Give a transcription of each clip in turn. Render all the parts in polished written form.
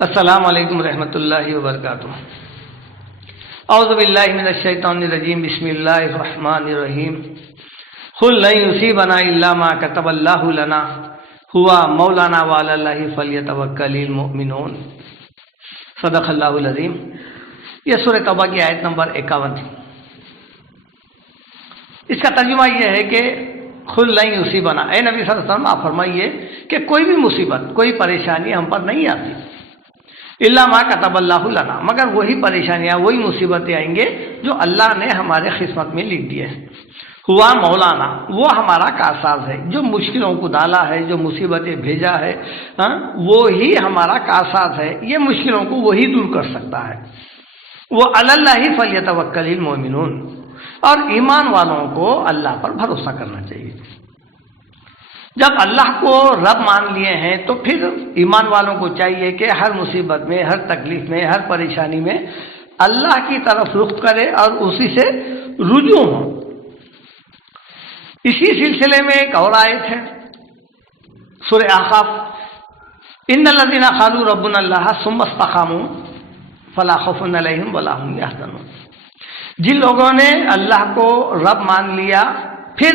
السلام علیکم ورحمۃ اللہ وبرکاتہ۔ اعوذ باللہ من الشیطان الرجیم، بسم اللہ الرحمن الرحیم۔ قل لن یصیبنا الا ما کتب اللہ لنا هو مولانا وعلی اللہ فلیتوکل المؤمنون۔ صدق اللہ العظیم۔ یہ سورہ توبہ کی آیت نمبر 51 تھی۔ اس کا ترجمہ یہ ہے کہ قل لن یصیبنا، اے نبی صلی اللہ علیہ وسلم آپ فرمائیے کہ کوئی بھی مصیبت، کوئی پریشانی ہم پر نہیں آتی الا ما کتب اللہ لنا، مگر وہی پریشانیاں، وہی مصیبتیں آئیں گے جو اللہ نے ہمارے قسمت میں لکھ دی ہے۔ ہوا مولانا، وہ ہمارا کارساز ہے، جو مشکلوں کو ڈالا ہے، جو مصیبتیں بھیجا ہے، وہی ہمارا کارساز ہے، یہ مشکلوں کو وہی دور کر سکتا ہے۔ وہ علی اللہ فلیتوکل المؤمنون، اور ایمان والوں کو اللہ پر بھروسہ کرنا چاہیے۔ جب اللہ کو رب مان لیے ہیں تو پھر ایمان والوں کو چاہیے کہ ہر مصیبت میں، ہر تکلیف میں، ہر پریشانی میں اللہ کی طرف رخ کرے اور اسی سے رجوع ہو۔ اسی سلسلے میں ایک اور آیت ہے سورہ احقاف، ان الذین قالوا ربنا اللہ ثم استقاموا فلا خوف علیہم ولا هم یحزنون۔ جن لوگوں نے اللہ کو رب مان لیا پھر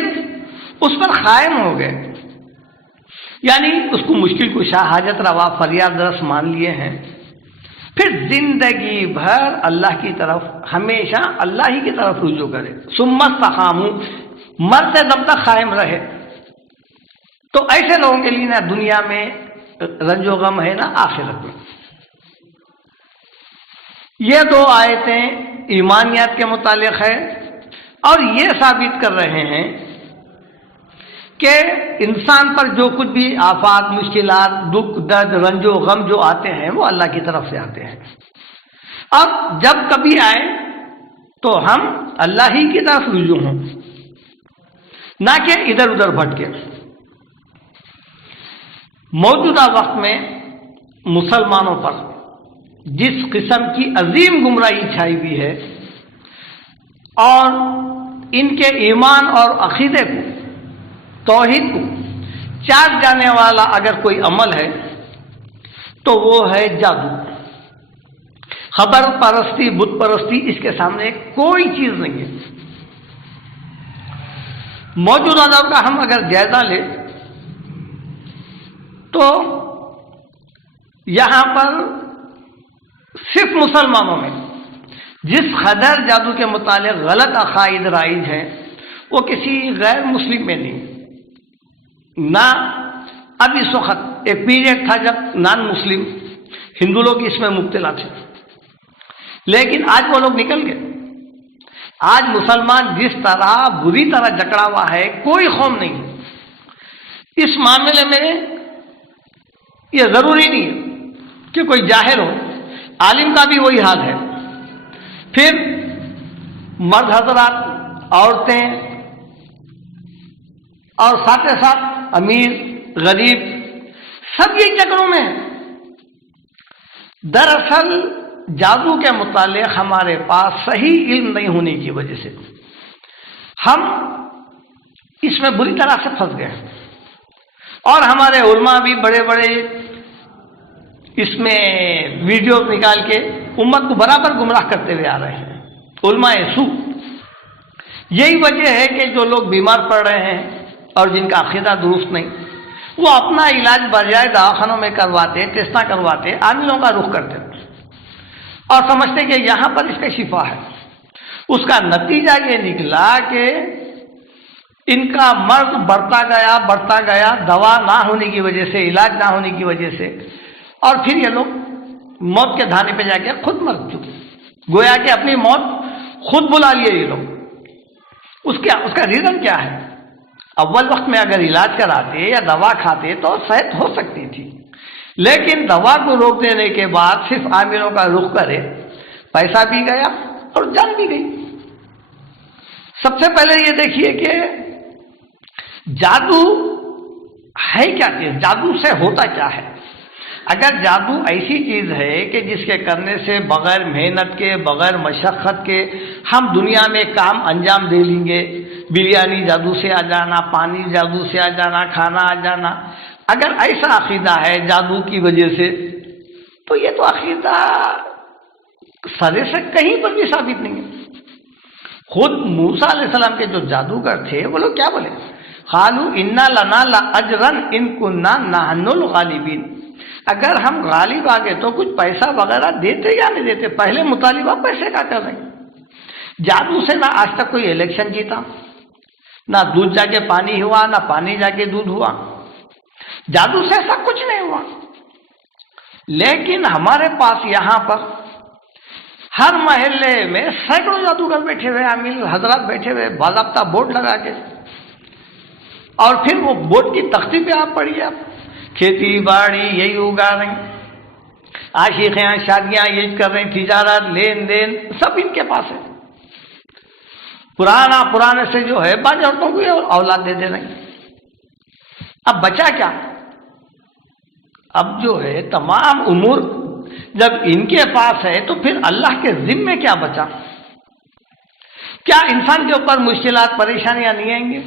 اس پر قائم ہو گئے، یعنی اس کو مشکل کشا، حاجت روا، فریاد رس مان لیے ہیں، پھر زندگی بھر اللہ کی طرف، ہمیشہ اللہ ہی کی طرف رجوع کرے، ثم استقاموا، مرتے دم تک قائم رہے، تو ایسے لوگوں کے لیے نہ دنیا میں رنج و غم ہے، نہ آخرت میں۔ یہ دو آیتیں ایمانیات کے متعلق ہے اور یہ ثابت کر رہے ہیں کہ انسان پر جو کچھ بھی آفات، مشکلات، دکھ، درد، رنج و غم جو آتے ہیں وہ اللہ کی طرف سے آتے ہیں، اور جب کبھی آئے تو ہم اللہ ہی کی طرف رجوع ہوں، نہ کہ ادھر ادھر بھٹکے۔ موجودہ وقت میں مسلمانوں پر جس قسم کی عظیم گمراہی چھائی ہوئی ہے، اور ان کے ایمان اور عقیدے کو، توحید کو چاٹ جانے والا اگر کوئی عمل ہے تو وہ ہے جادو، خبر پرستی، بت پرستی، اس کے سامنے کوئی چیز نہیں ہے۔ موجودہ دور کا ہم اگر جائزہ لیں تو یہاں پر صرف مسلمانوں میں جس قدر جادو کے متعلق غلط عقائد رائج ہیں وہ کسی غیر مسلم میں نہیں۔ نہ اب اس وقت ایک پیریڈ تھا جب نان مسلم ہندو لوگ اس میں مبتلا تھے، لیکن آج وہ لوگ نکل گئے۔ آج مسلمان جس طرح بری طرح جکڑا ہوا ہے، کوئی قوم نہیں۔ اس معاملے میں یہ ضروری نہیں ہے کہ کوئی جاہل ہو، عالم کا بھی وہی حال ہے، پھر مرد حضرات، عورتیں، اور ساتھ ساتھ امیر غریب، سب یہی چکروں میں ہیں۔ دراصل جادو کے متعلق ہمارے پاس صحیح علم نہیں ہونے کی وجہ سے ہم اس میں بری طرح سے پھنس گئے، اور ہمارے علماء بھی بڑے بڑے اس میں ویڈیوز نکال کے امت کو برابر گمراہ کرتے ہوئے آ رہے ہیں، علماء سو۔ یہی وجہ ہے کہ جو لوگ بیمار پڑ رہے ہیں اور جن کا عقیدہ درست نہیں، وہ اپنا علاج بجائے دواخانوں میں کرواتے، ٹیسٹاں کرواتے، عاملوں کا رخ کرتے اور سمجھتے کہ یہاں پر اس کا شفا ہے۔ اس کا نتیجہ یہ نکلا کہ ان کا مرض بڑھتا گیا، دوا نہ ہونے کی وجہ سے، علاج نہ ہونے کی وجہ سے، اور پھر یہ لوگ موت کے دھانے پہ جا کے خود مر چکے، گویا کہ اپنی موت خود بلا لیے یہ لوگ۔ اس کا ریزن کیا ہے؟ اول وقت میں اگر علاج کراتے یا دوا کھاتے تو صحت ہو سکتی تھی، لیکن دوا کو روک دینے کے بعد صرف عاملوں کا رخ کرے، پیسہ بھی گیا اور جان بھی گئی۔ سب سے پہلے یہ دیکھیے کہ جادو ہے کیا چیز، جادو سے ہوتا کیا ہے۔ اگر جادو ایسی چیز ہے کہ جس کے کرنے سے بغیر محنت کے، بغیر مشقت کے ہم دنیا میں کام انجام دے لیں گے، بریانی جادو سے آ جانا، پانی جادو سے آ جانا، کھانا آ جانا، اگر ایسا عقیدہ ہے جادو کی وجہ سے تو یہ تو عقیدہ سرے سے کہیں پر بھی ثابت نہیں ہے۔ خود موسیٰ علیہ السلام کے جو جادوگر تھے وہ لوگ کیا بولے؟ قالوا انا لنا لاجرا ان كنا نحن الغالبین، اگر ہم غالب آ گئے تو کچھ پیسہ وغیرہ دیتے یا نہیں دیتے؟ پہلے مطالبہ پیسے کا کر رہے ہیں۔ جادو سے نہ آج تک کوئی الیکشن جیتا، نہ دودھ جا کے پانی ہوا، نہ پانی جا کے دودھ ہوا، جادو سے ایسا کچھ نہیں ہوا۔ لیکن ہمارے پاس یہاں پر ہر محلے میں سینکڑوں جادوگر بیٹھے ہوئے، عامل حضرات بیٹھے ہوئے باضابطہ بورڈ لگا کے، اور پھر وہ بورڈ کی تختی پہ آپ پڑھیے، آپ کھیتی باڑی یہی اگا رہے ہیں، عاشقیاں شادیاں یہی کر رہے ہیں، تجارت لین دین سب ان کے پاس ہے۔ پرانے سے جو ہے بعض عورتوں کو اولاد دے رہے ہیں۔ اب بچا کیا؟ اب جو ہے تمام امور جب ان کے پاس ہے تو پھر اللہ کے ذمے کیا بچا؟ کیا انسان کے اوپر مشکلات پریشانیاں نہیں آئیں گی؟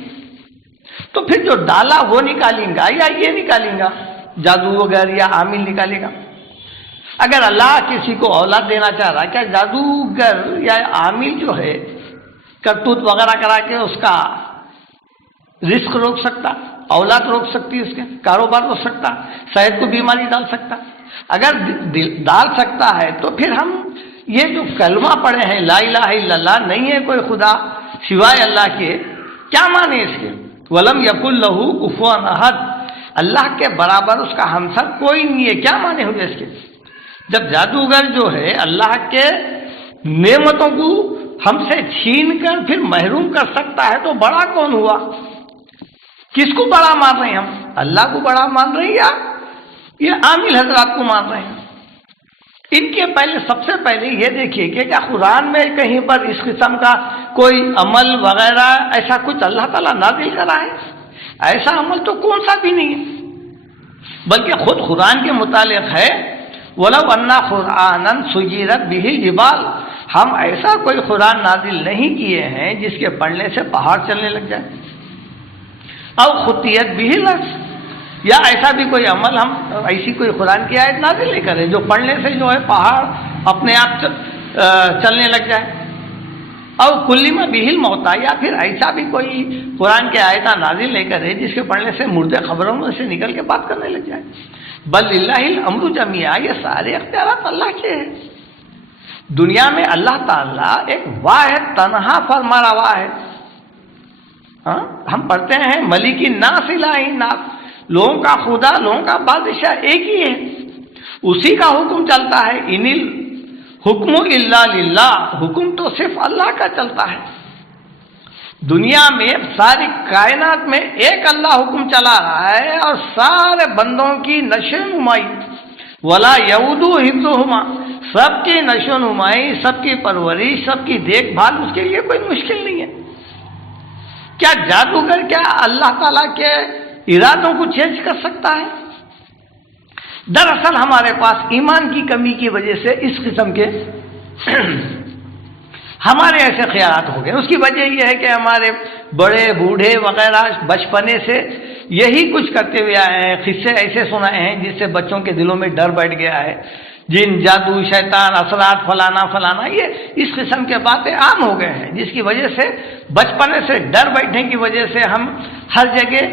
تو پھر جو ڈالا وہ نکالیں گا یا یہ نکالیں گا، جادوگر یا عامل نکالے گا؟ اگر اللہ کسی کو اولاد دینا چاہ رہا ہے، کیا جادوگر یا عامل جو ہے کرتوت وغیرہ کرا کے اس کا رزق روک سکتا، اولاد روک سکتی، اس کے کاروبار روک سکتا، صحت کو بیماری ڈال سکتا؟ اگر ڈال سکتا ہے تو پھر ہم یہ جو کلمہ پڑھے ہیں لا الہ الا اللہ، نہیں ہے کوئی خدا سوائے اللہ کے، کیا معنی اس کے؟ وَلَمْ يَكُنْ لَهُ كُفُوًا أَحَدٌ، اللہ کے برابر اس کا ہمسر کوئی نہیں ہے، کیا معنی ہوئے اس کے؟ جب جادوگر جو ہے اللہ کے نعمتوں کو ہم سے چھین کر پھر محروم کر سکتا ہے تو بڑا کون ہوا؟ کس کو بڑا مان رہے ہیں ہم؟ اللہ کو بڑا مان رہے ہیں یا یہ عامل حضرات کو مان رہے ہیں؟ ان کے پہلے سب سے پہلے یہ دیکھیے کہ کیا قرآن میں کہیں پر اس قسم کا کوئی عمل وغیرہ ایسا کچھ اللہ تعالیٰ نازل کرا ہے؟ ایسا عمل تو کون سا بھی نہیں ہے، بلکہ خود قرآن کے متعلق ہے وَلَوْ أَنَّا قُرْآنًا سُيِّرَتْ بِهِ الْجِبَالُ، ہم ایسا کوئی قرآن نازل نہیں کیے ہیں جس کے پڑھنے سے پہاڑ چلنے لگ جائے، او خطیت بِهِ الْأَرْضُ، یا ایسا بھی کوئی عمل ہم ایسی کوئی قرآن کی آیت نازل نہیں کریں جو پڑھنے سے جو ہے پہاڑ اپنے آپ چلنے لگ جائے، او کلم بِهِ الْمَوْتَىٰ، یا پھر ایسا بھی کوئی قرآن کی آیت نازل نہیں کرے جس کے پڑھنے سے مردے خبروں میں سے نکل کے بات کرنے لگ جائے۔ بل للہ الامر جمیعا، یہ سارے اختیارات اللہ کے ہیں۔ دنیا میں اللہ تعالیٰ ایک واحد تنہا فرما روا ہے۔ ہم پڑھتے ہیں ملک الناس الہ الناس، لوگوں کا خدا، لوگوں کا بادشاہ ایک ہی ہے، اسی کا حکم چلتا ہے۔ ان الحکم الا للہ، حکم تو صرف اللہ کا چلتا ہے۔ دنیا میں ساری کائنات میں ایک اللہ حکم چلا رہا ہے اور سارے بندوں کی نشو نمائی ولا یعودو حفظہما، سب کی نشو نمائی، سب کی پرورش، سب کی دیکھ بھال اس کے لیے کوئی مشکل نہیں ہے۔ کیا جادوگر کیا اللہ تعالیٰ کے ارادوں کو چینج کر سکتا ہے؟ دراصل ہمارے پاس ایمان کی کمی کی وجہ سے اس قسم کے ہمارے ایسے خیالات ہو گئے۔ اس کی وجہ یہ ہے کہ ہمارے بڑے بوڑھے وغیرہ بچپنے سے یہی کچھ کرتے ہوئے آئے ہیں، قصے ایسے سنائے ہیں جس سے بچوں کے دلوں میں ڈر بیٹھ گیا ہے، جن جادو شیطان اثرات فلانا یہ اس قسم کے باتیں عام ہو گئے ہیں، جس کی وجہ سے بچپنے سے ڈر بیٹھنے کی وجہ سے ہم ہر جگہ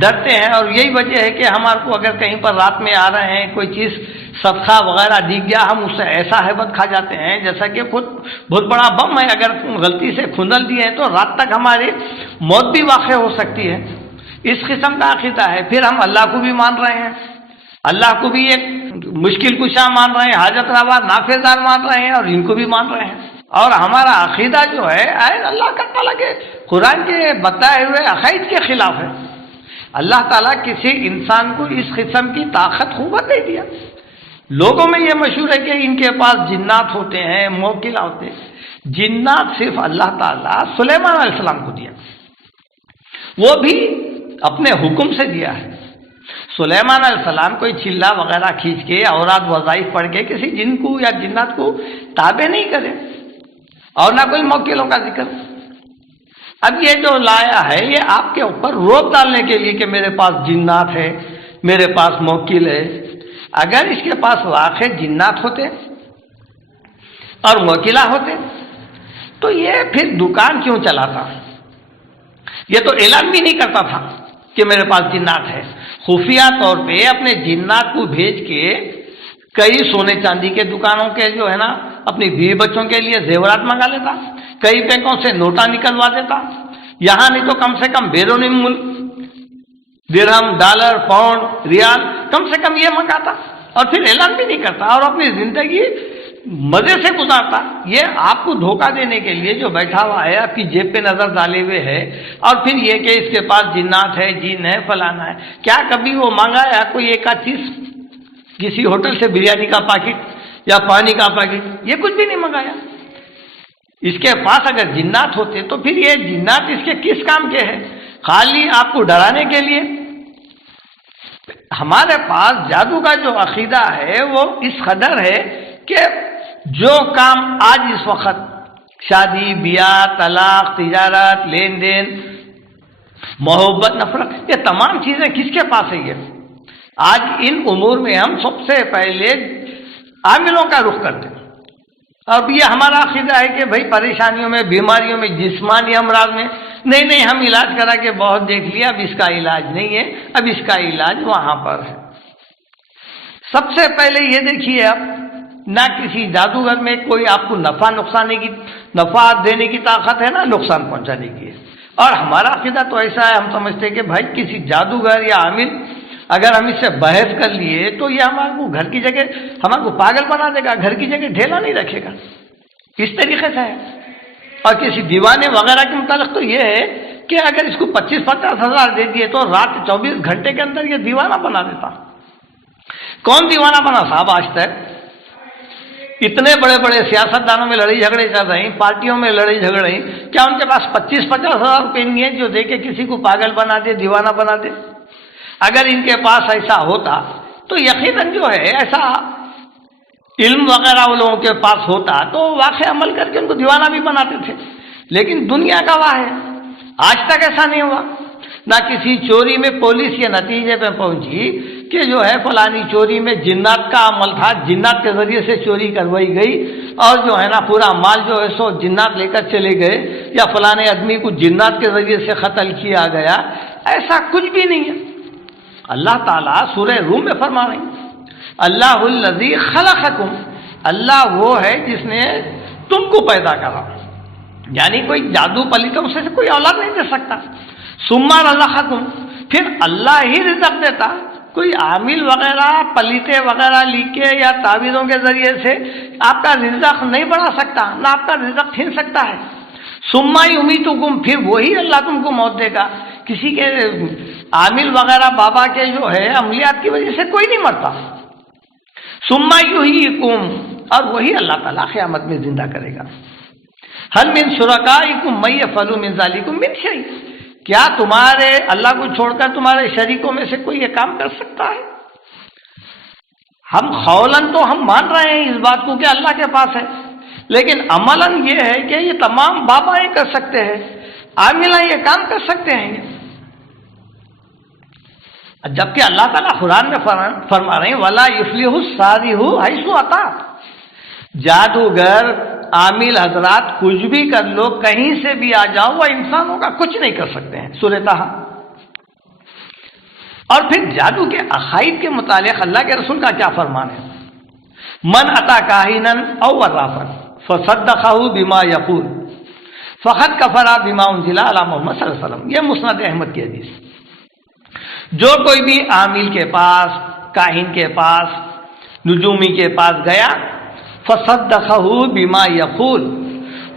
ڈرتے ہیں۔ اور یہی وجہ ہے کہ ہمارے کو اگر کہیں پر رات میں آ رہے ہیں کوئی چیز صدقہ وغیرہ دکھ گیا، ہم اس سے ایسا ہیبت کھا جاتے ہیں جیسا کہ خود بہت بڑا بم ہے، اگر غلطی سے کھندل دیے ہیں تو رات تک ہماری موت بھی واقع ہو سکتی ہے۔ اس قسم کا عقیدہ ہے۔ پھر ہم اللہ کو بھی مان رہے ہیں، اللہ کو بھی ایک مشکل کشا مان رہے ہیں، حاجت روا نافذدار مان رہے ہیں، اور ان کو بھی مان رہے ہیں۔ اور ہمارا عقیدہ جو ہے اللہ کا تعالیٰ کے قرآن کے بتائے ہوئے عقائد کے خلاف ہے۔ اللہ تعالیٰ کسی انسان کو اس قسم کی طاقت قوت نہیں دیا۔ لوگوں میں یہ مشہور ہے کہ ان کے پاس جنات ہوتے ہیں، موکلا ہوتے ہیں۔ جنات صرف اللہ تعالیٰ سلیمان علیہ السلام کو دیا، وہ بھی اپنے حکم سے دیا ہے۔ سلیمان علیہ السلام کوئی چلا وغیرہ کھینچ کے اوراد وظائف پڑھ کے کسی جن کو یا جنات کو تابع نہیں کرے، اور نہ کوئی موکلوں کا ذکر۔ اب یہ جو لایا ہے یہ آپ کے اوپر روب ڈالنے کے لیے کہ میرے پاس جنات ہے، میرے پاس موکل ہے، اگر اس کے پاس واقع جنات ہوتے اور موکلا ہوتے تو یہ پھر دکان کیوں چلاتا؟ یہ تو اعلان بھی نہیں کرتا تھا کہ میرے پاس جنات ہے. خفیہ طور پہ اپنے جنات کو بھیج کے کئی سونے چاندی کے دکانوں کے جو ہے نا اپنی بیوی بچوں کے لیے زیورات منگا لیتا, کئی بینکوں سے نوٹا نکلوا دیتا, یہاں نہیں تو کم سے کم بیرون ملک درہم, ڈالر, پاؤنڈ, ریال کم سے کم یہ منگاتا اور پھر اعلان بھی نہیں کرتا اور اپنی زندگی مزے سے گزارتا. یہ آپ کو دھوکہ دینے کے لیے جو بیٹھا ہوا ہے, آپ کی جیب پہ نظر ڈالے ہوئے ہے, اور پھر یہ کہ اس کے پاس جنات ہے, جن ہے, فلانا ہے. کیا کبھی وہ مانگا یا کوئی ایک آدھ چیز کسی ہوٹل سے بریانی کا پیکٹ یا پانی کا پیکٹ, یہ کچھ بھی نہیں منگایا. اس کے پاس اگر جنات ہوتے تو پھر یہ جنات اس کے کس کام کے ہیں؟ خالی آپ کو ڈرانے کے لیے. ہمارے پاس جادو کا جو عقیدہ ہے وہ اس قدر ہے کہ جو کام آج اس وقت شادی بیاہ, طلاق, تجارت, لین دین, محبت, نفرت, یہ تمام چیزیں کس کے پاس ہے؟ یہ آج ان امور میں ہم سب سے پہلے عاملوں کا رخ کرتے ہیں. اب یہ ہمارا عقیدہ ہے کہ بھائی پریشانیوں میں, بیماریوں میں, جسمانی امراض میں نہیں ہم علاج کرا کے بہت دیکھ لیا, اب اس کا علاج نہیں ہے, اب اس کا علاج وہاں پر ہے. سب سے پہلے یہ دیکھیے, آپ نہ کسی جادوگر میں کوئی آپ کو نفع دینے کی طاقت ہے, نہ نقصان پہنچانے کی ہے. اور ہمارا عقیدہ تو ایسا ہے, ہم سمجھتے ہیں کہ بھائی کسی جادوگر یا عامل اگر ہم اس سے بحث کر لیے تو یہ ہمارے کو گھر کی جگہ ہمارے کو پاگل بنا دے گا, گھر کی جگہ ڈھیلا نہیں رکھے گا. اس طریقے سے ہے. اور کسی دیوانے وغیرہ کے متعلق تو یہ ہے کہ اگر اس کو 25-50 ہزار دے دیے تو رات 24 گھنٹے کے اندر یہ دیوانہ بنا دیتا. کون دیوانہ بنا صاحب آج تک؟ اتنے بڑے بڑے سیاستدانوں میں لڑائی جھگڑے چل رہے ہیں, پارٹیوں میں لڑائی جھگڑے ہیں, کیا ان کے پاس 25-50 ہزار روپے نہیں ہے جو دے کے کسی کو پاگل بنا دے, دیوانہ بنا دے؟ اگر ان کے پاس ایسا ہوتا تو یقیناً جو ہے ایسا علم وغیرہ ان لوگوں کے پاس ہوتا تو واقع عمل کر کے ان کو دیوانہ بھی بناتے تھے. لیکن دنیا گواہ ہے آج تک ایسا نہیں ہوا. نہ کسی چوری میں پولیس یہ نتیجے پہ پہنچی کہ جو ہے فلانی چوری میں جنات کا عمل تھا, جنات کے ذریعے سے چوری کروائی گئی اور جو ہے نا پورا مال جو ہے سو جنات لے کر چلے گئے, یا فلانے آدمی کو جنات کے ذریعے سے قتل کیا گیا. ایسا کچھ بھی نہیں ہے. اللہ تعالیٰ سورہ روم میں فرما رہے ہیں, اللہ الذی خلقکم, اللہ وہ ہے جس نے تم کو پیدا کرا. یعنی کوئی جادو پلیتوں سے کوئی اولاد نہیں دے سکتا. ثم رزقکم, پھر اللہ ہی رزق دیتا. کوئی عامل وغیرہ پلیتے وغیرہ لکھ کے یا تعویذوں کے ذریعے سے آپ کا رزق نہیں بڑھا سکتا, نہ آپ کا رزق چھین سکتا ہے. ثم یمیتکم, پھر وہی اللہ تم کو موت دے گا. کسی کے عامل وغیرہ بابا کے جو ہے عملیات کی وجہ سے کوئی نہیں مرتا. ثم یحییکم, اور وہی اللہ تعالیٰ قیامت میں زندہ کرے گا. هل من شرکائکم من یفعل من ذلکم من شیء, کیا تمہارے اللہ کو چھوڑ کر تمہارے شریکوں میں سے کوئی یہ کام کر سکتا ہے؟ ہم قولاً تو ہم مان رہے ہیں اس بات کو کہ اللہ کے پاس ہے, لیکن عملاً یہ ہے کہ یہ تمام بابا یہ کر سکتے ہیں, عاملہ یہ کام کر سکتے ہیں. جبکہ اللہ تعالیٰ قرآن میں فرما رہے ہیں وَلَا يُفْلِحُ السَّاحِرُ حَيْثُ أَتَى, جادوگر عامل حضرات کچھ بھی کر لو, کہیں سے بھی آ جاؤ, وہ انسانوں کا کچھ نہیں کر سکتے ہیں. سورہ طٰہٰ. اور پھر جادو کے عقائد کے متعلق اللہ کے رسول کا کیا فرمان ہے؟ من اتا کاہنن او عرافن فصدقہ بما یقول فقد کفر بما انزل علی محمد صلی اللہ علیہ وسلم. یہ مسند احمد کی حدیث. جو کوئی بھی عامل کے پاس, کاہن کے پاس, نجومی کے پاس گیا, فصدقہ بما یقول,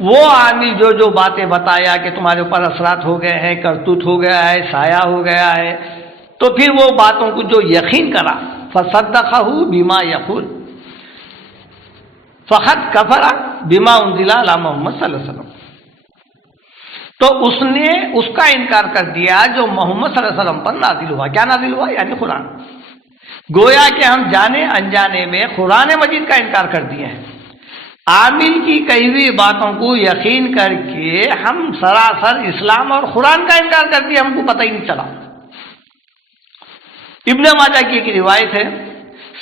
وہ عامل جو باتیں بتایا کہ تمہارے اوپر اثرات ہو گئے ہیں, کرتوت ہو گیا ہے, سایہ ہو گیا ہے, تو پھر وہ باتوں کو جو یقین کرا, فصدقہ بما یقول فقد کفر بما انزل علی محمد صلی اللہ علیہ وسلم, تو اس نے اس کا انکار کر دیا جو محمد صلی اللہ علیہ وسلم پر نازل ہوا. کیا نازل ہوا؟ یعنی قرآن. گویا کہ ہم جانے انجانے میں قرآن مجید کا انکار کر دیے ہیں. عامل کی کہی ہوئی باتوں کو یقین کر کے ہم سراسر اسلام اور قرآن کا انکار کر دیا, ہم کو پتہ ہی نہیں چلا. ابن ماجہ کی ایک روایت ہے,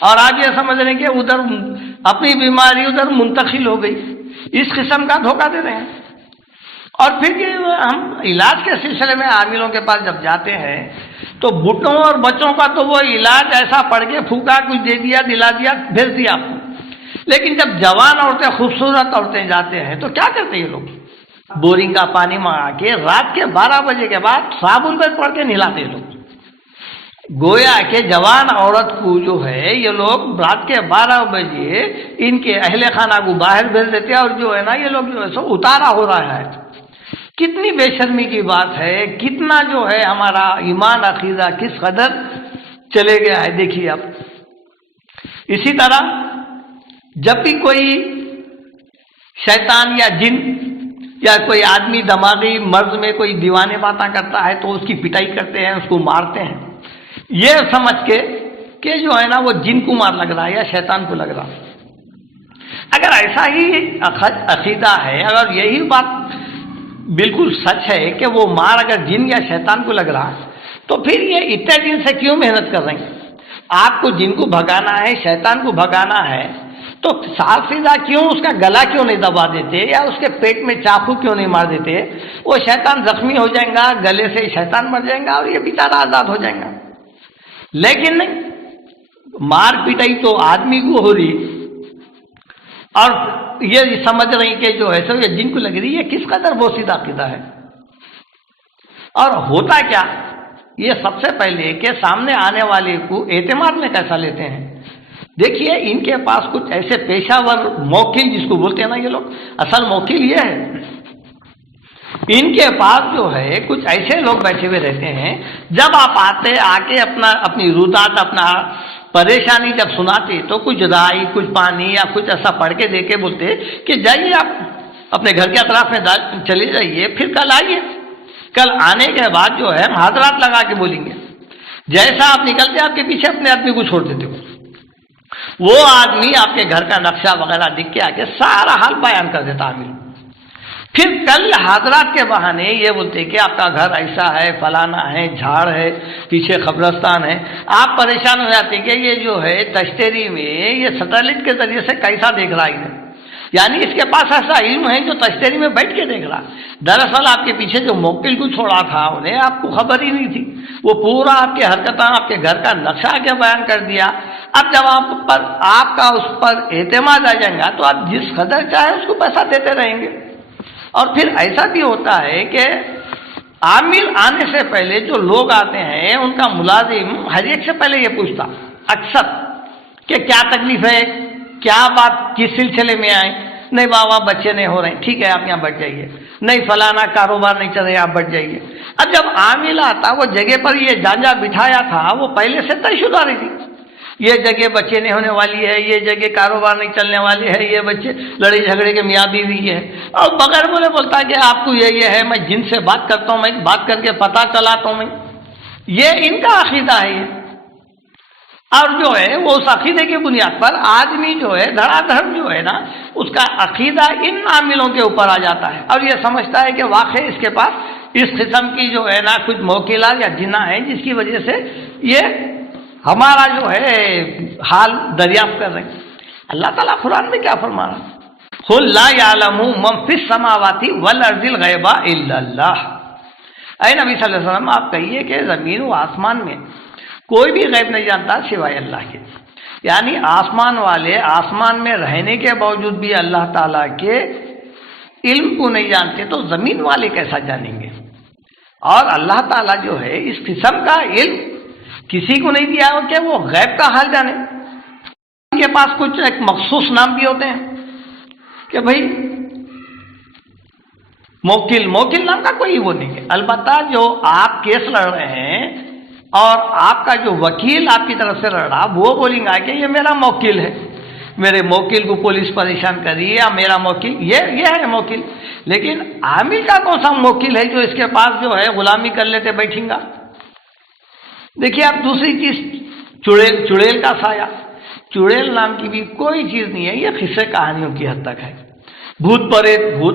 اور آپ یہ سمجھ رہے ہیں کہ ادھر اپنی بیماری ادھر منتقل ہو گئی، اس قسم کا دھوکہ دے رہے ہیں۔ اور پھر یہ ہم علاج کے سلسلے میں عاملوں کے پاس جب جاتے ہیں تو بڈھوں اور بچوں کا تو وہ علاج ایسا پڑھ کے پھونکا، کچھ دے دیا، دلا دیا، بھیج دیا آپ کو، لیکن جب جوان عورتیں، خوبصورت عورتیں جاتے ہیں تو کیا کرتے ہیں یہ لوگ؟ بورنگ کا پانی منگا کے رات کے 12 بجے کے بعد صابن پہ پڑھ کے نہلاتے ہیں لوگ۔ گویا کہ جوان عورت کو جو ہے یہ لوگ رات کے 12 بجے ان کے اہل خانہ کو باہر بھیج دیتے ہیں، اور جو ہے نا یہ لوگ جو ہے سو اتارا ہو رہا ہے۔ کتنی بے شرمی کی بات ہے، کتنا جو ہے ہمارا ایمان عقیدہ کس قدر چلے گیا ہے، دیکھیے آپ۔ اسی طرح جب بھی کوئی شیطان یا جن یا کوئی آدمی دماغی مرض میں کوئی دیوانے باتیں کرتا ہے تو اس کی پٹائی کرتے ہیں، اس کو مارتے ہیں، یہ سمجھ کے کہ جو ہے نا وہ جن کو مار لگ رہا ہے یا شیطان کو لگ رہا۔ اگر ایسا ہی عقیدہ ہے، اگر یہی بات بالکل سچ ہے کہ وہ مار اگر جن یا شیطان کو لگ رہا تو پھر یہ اتنے دن سے کیوں محنت کر رہے ہیں؟ آپ کو جن کو بھگانا ہے، شیطان کو بھگانا ہے تو صاف سیدھا کیوں اس کا گلا کیوں نہیں دبا دیتے یا اس کے پیٹ میں چاقو کیوں نہیں مار دیتے؟ وہ شیطان زخمی ہو جائے گا، گلے سے شیطان مر جائے گا اور یہ بیچارہ آزاد ہو جائے گا۔ لیکن نہیں، مار پیٹائی تو آدمی کو ہو رہی اور یہ سمجھ رہی کہ جو ہے سو یہ جن کو لگ رہی ہے، کس قدر بوسیدہ عقیدہ ہے۔ اور ہوتا کیا، یہ سب سے پہلے کہ سامنے آنے والے کو اعتماد میں کیسا لیتے ہیں۔ دیکھیے ان کے پاس کچھ ایسے پیشہ ور موکل جس کو بولتے ہیں نا یہ لوگ، اصل موکل یہ ہے، ان کے پاس جو ہے کچھ ایسے لوگ بیٹھے ہوئے رہتے ہیں، جب آپ آ کے اپنی رودات، اپنا پریشانی جب سناتے تو کچھ رائی، کچھ پانی یا کچھ ایسا پڑھ کے دے کے بولتے کہ جائیے آپ اپنے گھر کے اطراف میں چلے جائیے، پھر کل آئیے۔ کل آنے کے بعد جو ہے حاضرات لگا کے بولیں گے، جیسا آپ نکلتے آپ کے پیچھے اپنے آدمی کو چھوڑ دیتے ہو، وہ آدمی آپ کے گھر کا نقشہ وغیرہ دکھ کے آ کے سارا حال بیان کر دیتا آدمی۔ پھر کل حاضرات کے بہانے یہ بولتے کہ آپ کا گھر ایسا ہے، فلانا ہے، جھاڑ ہے، پیچھے قبرستان ہے۔ آپ پریشان ہو جاتے کہ یہ جو ہے تشتری میں یہ سیٹلائٹ کے ذریعے سے کیسا دیکھ رہا ہے، یعنی اس کے پاس ایسا علم ہے جو تشتری میں بیٹھ کے دیکھ رہا۔ دراصل آپ کے پیچھے جو موکل کو چھوڑا تھا انہیں آپ کو خبر ہی نہیں تھی، وہ پورا آپ کے حرکتاں، آپ کے گھر کا نقشہ کے بیان کر دیا۔ اب جب آپ کا اس پر اعتماد آ جائے گا تو آپ جس قدر چاہے اس کو پیسہ دیتے رہیں گے۔ اور پھر ایسا بھی ہوتا ہے کہ عامل آنے سے پہلے جو لوگ آتے ہیں ان کا ملازم ہر ایک سے پہلے یہ پوچھتا اکثر کہ کیا تکلیف ہے، کیا بات، کس سلسلے میں آئے؟ نہیں بابا بچے نہیں ہو رہے ہیں، ٹھیک ہے آپ یہاں بیٹھ جائیے۔ نہیں فلانا کاروبار نہیں چل رہا، آپ بیٹھ جائیے۔ اب جب عامل آتا وہ جگہ پر یہ جانجا بٹھایا تھا وہ پہلے سے طے شدہ رہی تھی، یہ جگہ بچے نہیں ہونے والی ہے، یہ جگہ کاروبار نہیں چلنے والی ہے، یہ بچے لڑائی جھگڑے کے میاں بیوی ہے، اور بغیر بولے بولتا کہ آپ کو یہ ہے، میں جن سے بات کرتا ہوں، میں بات کر کے پتہ چلاتا ہوں، میں یہ ان کا عقیدہ ہے یہ۔ اور جو ہے وہ اس عقیدے کی بنیاد پر آدمی جو ہے دھڑا دھڑ جو ہے نا اس کا عقیدہ ان عاملوں کے اوپر آ جاتا ہے، اور یہ سمجھتا ہے کہ واقعی اس کے پاس اس قسم کی جو ہے نا کچھ موکلات یا جنہ ہے جس کی وجہ سے یہ ہمارا جو ہے حال دریافت کر رہے ہیں۔ اللہ تعالیٰ قرآن میں کیا فرما رہا ہے؟ قُل لَا يَعْلَمُ مَن فِي السَّمَاوَاتِ وَالْأَرْضِ الْغَيْبَ إِلَّا اللَّهُ۔ اے نبی صلی اللہ علیہ وسلم آپ کہیے کہ زمین و آسمان میں کوئی بھی غیب نہیں جانتا سوائے اللہ کے، یعنی آسمان والے آسمان میں رہنے کے باوجود بھی اللہ تعالیٰ کے علم کو نہیں جانتے تو زمین والے کیسا جانیں گے؟ اور اللہ تعالیٰ جو ہے اس قسم کا علم کسی کو نہیں دیا ہو کہ وہ غیب کا حال جانے۔ ان کے پاس کچھ ایک مخصوص نام بھی ہوتے ہیں کہ بھائی موکل نام کا کوئی وہ نہیں ہے، البتہ جو آپ کیس لڑ رہے ہیں اور آپ کا جو وکیل آپ کی طرف سے لڑ رہا وہ بولیں گا کہ یہ میرا موکل ہے، میرے موکل کو پولیس پریشان کری یا میرا موکل یہ ہے موکل، لیکن عامل کا کون سا موکل ہے جو اس کے پاس جو ہے غلامی کر لیتے بیٹھیں گا؟ دیکھیے آپ دوسری چیز چڑیل کا سایہ، چڑیل نام کی بھی کوئی چیز نہیں ہے، یہ قصے کہانیوں کی حد تک ہے۔ بھوت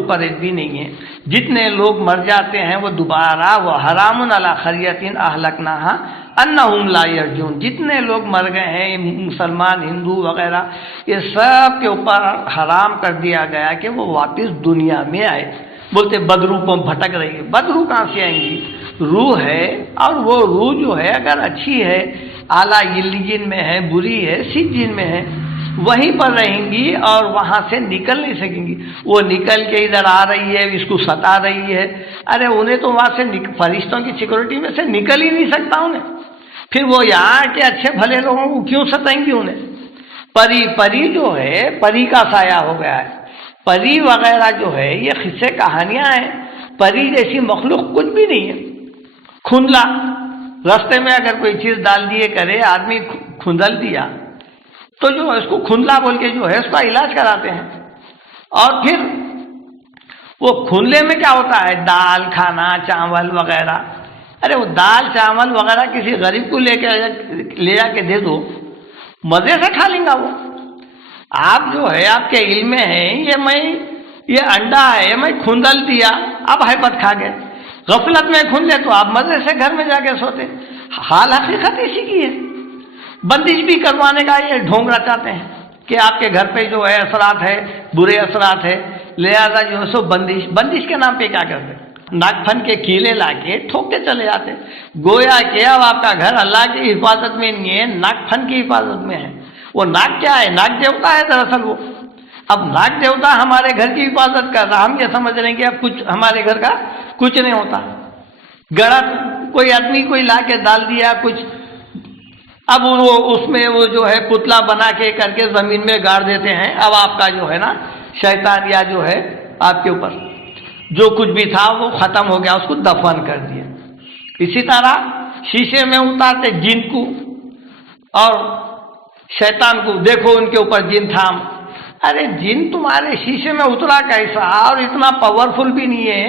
پریت بھی نہیں ہے، جتنے لوگ مر جاتے ہیں وہ دوبارہ وہ حرام علی قریۃ اہلکناھا انہم لا یرجون، جتنے لوگ مر گئے ہیں مسلمان ہندو وغیرہ، یہ سب کے اوپر حرام کر دیا گیا کہ وہ واپس دنیا میں آئے۔ بولتے بدروح پر بھٹک رہی ہے، بدروح کہاں سے آئیں گی؟ روح ہے، اور وہ روح جو ہے اگر اچھی ہے، اعلیٰ علیین میں ہے، بری ہے سجین میں ہے، وہیں پر رہیں گی اور وہاں سے نکل نہیں سکیں گی۔ وہ نکل کے ادھر آ رہی ہے، اس کو ستا رہی ہے، ارے انہیں تو وہاں سے فرشتوں کی سیکورٹی میں سے نکل ہی نہیں سکتا انہیں، پھر وہ یہاں کے اچھے بھلے لوگوں کو کیوں ستائیں گی انہیں؟ پری جو ہے، پری کا سایہ ہو گیا ہے، پری وغیرہ جو ہے یہ قصے کہانیاں ہیں، پری جیسی مخلوق کچھ بھی نہیں ہے۔ کھندلا، راستے میں اگر کوئی چیز ڈال دیے کرے آدمی، کھندل دیا تو جو اس کو کھندلا بول کے جو ہے اس کا علاج کراتے ہیں، اور پھر وہ کھندلے میں کیا ہوتا ہے؟ دال کھانا، چاول وغیرہ، ارے وہ دال چاول وغیرہ کسی غریب کو لے جا کے دے دو، مزے سے کھا لیں گا وہ۔ آپ جو ہے آپ کے علم میں ہے یہ انڈا ہے، میں کھندل دیا، اب حیبت کھا گئے، غفلت میں کھندلے تو آپ مزے سے گھر میں جا کے سوتے۔ حال حقیقت اسی کی ہے۔ بندش بھی کروانے کا یہ ڈھونگ رچاتے ہیں کہ آپ کے گھر پہ جو ہے اثرات ہے، برے اثرات ہے، لہذا جو ہے سو بندش کے نام پہ کیا کرتے؟ ناک پھن کے کیلے لا کے ٹھوکتے چلے جاتے، گویا کہ اب آپ کا گھر اللہ کی حفاظت میں نہیں ہے، ناک پھن کی حفاظت میں ہے۔ وہ ناک کیا ہے؟ ناک دیوتا ہے دراصل وہ۔ اب ناک دیوتا ہمارے گھر کی حفاظت کر رہا، ہم یہ سمجھ رہے ہیں کہ اب کچھ ہمارے گھر کا کچھ نہیں ہوتا۔ گڑا کوئی آدمی کوئی لا کے ڈال دیا کچھ، اب وہ اس میں وہ جو ہے پتلا بنا کے کر کے زمین میں گاڑ دیتے ہیں، اب آپ کا جو ہے نا شیطان یا جو ہے آپ کے اوپر جو کچھ بھی تھا وہ ختم ہو گیا، اس کو دفن کر دیا۔ اسی طرح شیشے میں اتارتے جن کو اور شیطان کو، دیکھو ان کے اوپر جن تھام، ارے جن تمہارے شیشے میں اترا کیسا؟ اور اتنا پاورفل بھی نہیں ہے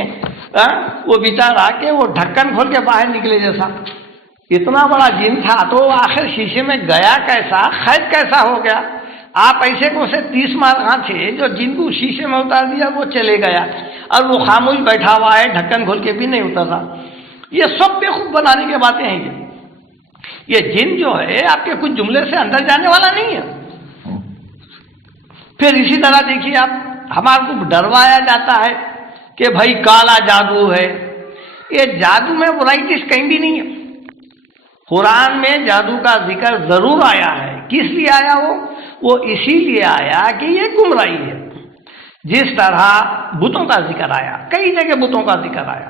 وہ بیچارہ کہ وہ ڈھکن کھول کے باہر نکلے جیسا، اتنا بڑا جن تھا تو آخر شیشے میں گیا کیسا؟ قید کیسا ہو گیا؟ آپ ایسے کو سے 30 مارکاں تھے جو جن کو شیشے میں اتار دیا وہ چلے گیا، اور وہ خاموش بیٹھا ہوا ہے، ڈھکن کھول کے بھی نہیں اترا۔ یہ سب بیوقوف بنانے کی باتیں ہیں۔ یہ جن جو ہے آپ کے کچھ جملے سے اندر جانے والا نہیں ہے۔ پھر اسی طرح دیکھیے آپ، ہمارے کو ڈروایا جاتا ہے کہ بھائی کالا جادو ہے۔ یہ جادو میں ورائٹیز کہیں بھی نہیں ہے۔ قرآن میں جادو کا ذکر ضرور آیا ہے۔ کس لیے آیا؟ وہ اسی لیے آیا کہ یہ گمراہی ہے۔ جس طرح بتوں کا ذکر آیا، کئی جگہ بتوں کا ذکر آیا،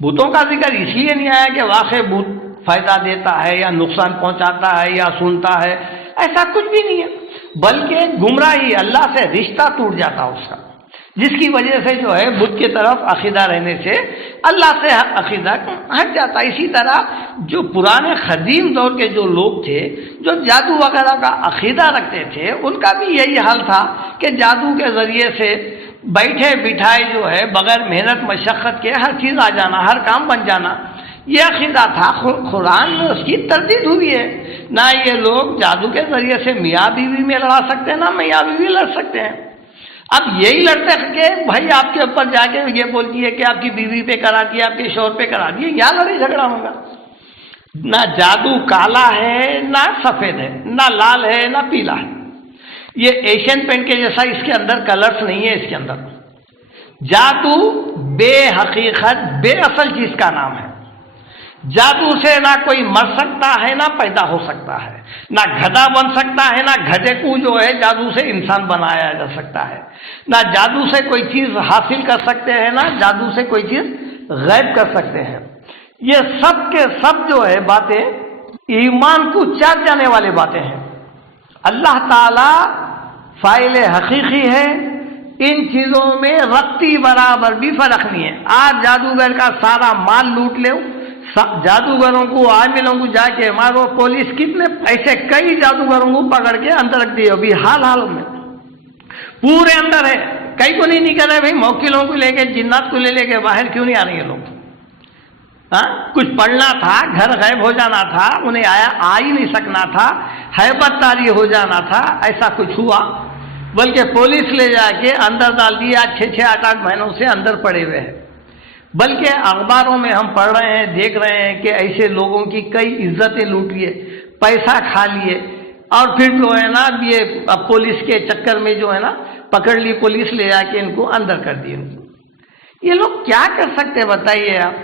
بتوں کا ذکر اس لیے نہیں آیا کہ واقع بت فائدہ دیتا ہے یا نقصان پہنچاتا ہے یا سنتا ہے، ایسا کچھ بھی نہیں ہے، بلکہ گمراہی، اللہ سے رشتہ ٹوٹ جاتا اس کا، جس کی وجہ سے جو ہے بت کی طرف عقیدہ رہنے سے اللہ سے عقیدہ ہٹ جاتا ہے۔ اسی طرح جو پرانے قدیم دور کے جو لوگ تھے جو جادو وغیرہ کا عقیدہ رکھتے تھے، ان کا بھی یہی حال تھا کہ جادو کے ذریعے سے بیٹھے بٹھائے جو ہے بغیر محنت مشقت کے ہر چیز آ جانا، ہر کام بن جانا، یہ عقیدہ تھا۔ قرآن میں اس کی تردید ہوئی ہے، نہ یہ لوگ جادو کے ذریعے سے میاں بیوی میں لڑا سکتے ہیں، نہ میاں بیوی لڑ سکتے ہیں۔ اب یہی لڑتے کہ بھائی آپ کے اوپر جا کے یہ بولتی ہے کہ آپ کی بیوی پہ کرا دیا، آپ کے شوہر پہ کرا دیا، یہاں لڑائی جھگڑا ہوگا۔ نہ جادو کالا ہے، نہ سفید ہے، نہ لال ہے، نہ پیلا ہے۔ یہ ایشین پینٹ کے جیسا اس کے اندر کلرز نہیں ہے۔ اس کے اندر جادو بے حقیقت، بے اصل چیز کا نام ہے۔ جادو سے نہ کوئی مر سکتا ہے، نہ پیدا ہو سکتا ہے، نہ گدھا بن سکتا ہے، نہ گدھے کو جو ہے جادو سے انسان بنایا جا سکتا ہے، نہ جادو سے کوئی چیز حاصل کر سکتے ہیں، نہ جادو سے کوئی چیز غائب کر سکتے ہیں۔ یہ سب کے سب جو ہے باتیں ایمان کو چاٹ جانے والی باتیں ہیں۔ اللہ تعالی فاعل حقیقی ہے، ان چیزوں میں رتی برابر بھی فرق نہیں ہے۔ آج جادوگر کا سارا مال لوٹ لو، جادوگروں کو عاملوں کو جا کے مارو، پولیس کتنے ایسے کئی جادوگروں کو پکڑ کے اندر رکھ دیے، ابھی حال میں پورے اندر ہے، کئی کو نہیں نکل رہے۔ بھائی موکلوں کو لے کے، جنات کو لے کے باہر کیوں نہیں آ رہے ہیں لوگ؟ کچھ پڑھنا تھا، گھر غائب ہو جانا تھا، انہیں آ ہی نہیں سکنا تھا، ہیبت تاری ہو جانا تھا، ایسا کچھ ہوا، بلکہ پولیس لے جا کے اندر ڈال دیا، 6-8 مہینوں سے اندر پڑے ہوئے ہیں۔ بلکہ اخباروں میں ہم پڑھ رہے ہیں، دیکھ رہے ہیں کہ ایسے لوگوں کی کئی عزتیں لوٹ لیے، پیسہ کھا لیے، اور پھر جو ہے نا یہ پولیس کے چکر میں جو ہے نا پکڑ لی پولیس، لے جا کے ان کو اندر کر دیے۔ یہ لوگ کیا کر سکتے بتائیے آپ؟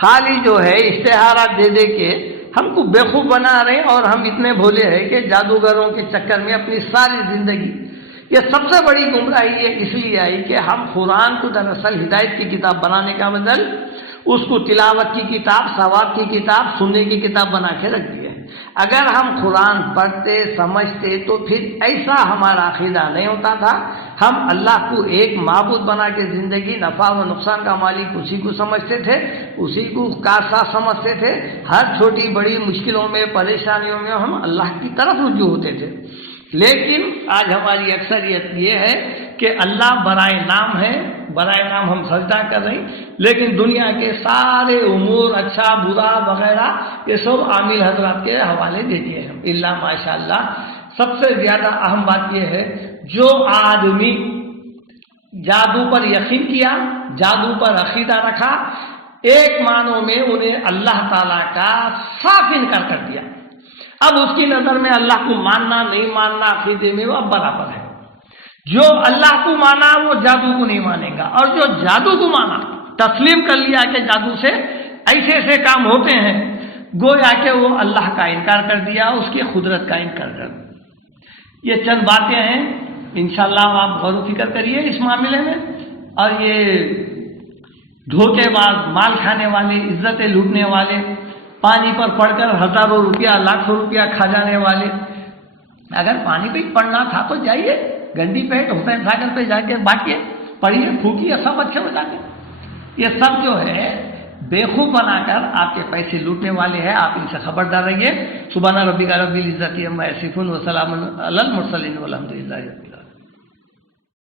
خالی جو ہے اشتہارات دے دے کے ہم کو بیوقوف بنا رہے ہیں، اور ہم اتنے بھولے ہیں کہ جادوگروں کے چکر میں اپنی ساری زندگی، یہ سب سے بڑی گمراہی ہے اس لیے آئی کہ ہم قرآن کو دراصل ہدایت کی کتاب بنانے کا بدل اس کو تلاوت کی کتاب، ثواب کی کتاب، سننے کی کتاب بنا کے رکھ دیا۔ اگر ہم قرآن پڑھتے سمجھتے تو پھر ایسا ہمارا عقیدہ نہیں ہوتا تھا۔ ہم اللہ کو ایک معبود بنا کے زندگی، نفع و نقصان کا مالک اسی کو سمجھتے تھے، اسی کو کارساز سمجھتے تھے۔ ہر چھوٹی بڑی مشکلوں میں، پریشانیوں میں ہم اللہ کی طرف رجوع ہوتے تھے۔ لیکن آج ہماری اکثریت یہ ہے کہ اللہ برائے نام ہے، برائے نام ہم سجدہ کر رہے ہیں، لیکن دنیا کے سارے امور، اچھا برا وغیرہ، یہ سب عامل حضرات کے حوالے دے دیے ہیں۔ اللہ ماشاء اللہ سب سے زیادہ اہم بات یہ ہے، جو آدمی جادو پر یقین کیا، جادو پر عقیدہ رکھا، ایک معنوں میں انہیں اللہ تعالیٰ کا صاف انکار کر دیا۔ اب اس کی نظر میں اللہ کو ماننا نہیں ماننا عقیدے میں وہ اب برابر ہے۔ جو اللہ کو مانا وہ جادو کو نہیں مانے گا، اور جو جادو کو مانا، تسلیم کر لیا کہ جادو سے ایسے ایسے کام ہوتے ہیں، گویا کہ وہ اللہ کا انکار کر دیا، اس کی قدرت کا انکار کر دیا۔ یہ چند باتیں ہیں، انشاءاللہ آپ غور و فکر کریے اس معاملے میں۔ اور یہ دھوکے باز، مال کھانے والے، عزتیں لوٹنے والے، پانی پر پڑھ کر ہزاروں روپیہ، لاکھوں روپیہ کھا جانے والے، اگر پانی پہ پڑھنا تھا تو جائیے گنڈی پیٹ حسین ساگر پہ جا کے باقی پڑھیے، پھوکیے، سب اچھے ہو جاتے۔ یہ سب جو ہے بیوقوف بنا کر آپ کے پیسے لوٹنے والے ہیں، آپ ان سے خبردار رہیے۔ سبحان ربک رب العزت عما یصفون وسلام علی المرسلین والحمد للہ۔